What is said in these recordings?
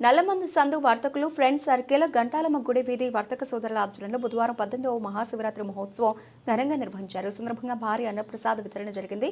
నల్లమందు సందు వర్తకులు friends circle Gantalamma గుడి వీధి వర్తక సోదరుల ఆధ్వర్యంలో బుధవారం పద్దెనిమిదవ మహాశివరాత్రి మహోత్సవం ఘనంగా నిర్వహించారు. ఈ సందర్భంగా భారీ అన్నప్రసాద వితరణ జరిగింది.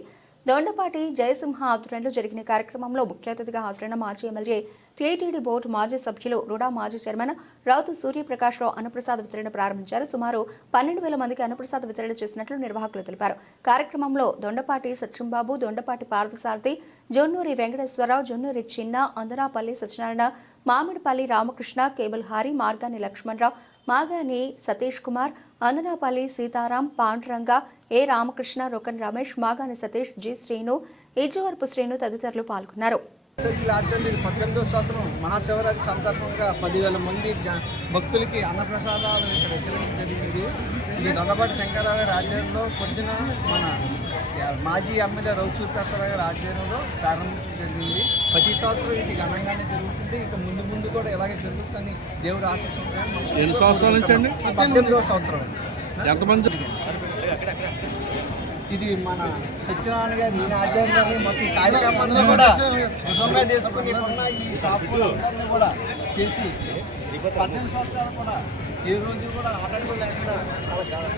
దొండపాటి జయసింహ ఆధ్వర్యంలో జరిగిన కార్యక్రమంలో ముఖ్య అతిథిగా హాజరైన మాజీ ఎమ్మెల్యే టీటీడీ బోర్డు మాజీ సభ్యులు రుడా మాజీ చైర్మన్ రౌతు సూర్యప్రకాశ్రావు అన్నప్రసాద వితరణ ప్రారంభించారు. సుమారు పన్నెండు వేల మందికి అన్నప్రసాద వితరణ చేసినట్లు నిర్వాహకులు తెలిపారు. కార్యక్రమంలో దొండపాటి సత్యంబాబు దొండపాటి పార్థసారథి జొన్నూరి వెంకటేశ్వరరావు జొన్నూరి చిన్న అందరాపల్లి సత్యనారాయణ మామిడిపల్లి రామకృష్ణ కేబుల్ హారి మార్గాని లక్ష్మణరావు మాగాని సతీష్ కుమార్ అందనాపల్లి సీతారాం పాండురంగ ఏ రామకృష్ణ రొకన్ రమేష్ మాగాని సతీష్ జి శ్రీను ఈజవరపు శ్రీను తదితరులు పాల్గొన్నారు. సర్కిల్ ఆధ్వర్యంలో పద్దెనిమిదవ సంవత్సరం మహాశివరాత్రి సందర్భంగా పదివేల మంది జ భక్తులకి అన్నప్రసాదాలు ఇక్కడ జరిగింది. ఇది దొండపాటి శంకరరావు గారి ఆధ్వర్యంలో పొద్దున మన మాజీ ఎమ్మెల్యే రౌచూర్ ప్రసాద్ గారి ఆధ్వర్యంలో ప్రారంభించడం జరిగింది. ప్రతి సంవత్సరం ఇది ఘనంగానే జరుగుతుంది. ఇక ముందు ముందు కూడా ఇలాగే జరుగుతుందని దేవుడు ఆశిస్తున్నాడు ఎన్ని సంవత్సరాల నుంచి అండి? పద్దెనిమిదవ సంవత్సరం. ఎంతమంది? ఇది మన సత్యనారాయణ గారి ఈయన ఆధ్వర్యంలో మొత్తం కార్యక్రమాన్ని కూడా నిజంగా చేసుకుని ఉన్న ఈ షాపులందరినీ కూడా చేసి పద్దెనిమిది సంవత్సరాలు కూడా ఏ రోజు కూడా ఆటంకం లేకుండా చాలా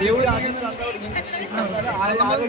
దేవుడి ఆశీస్సులు అందరూ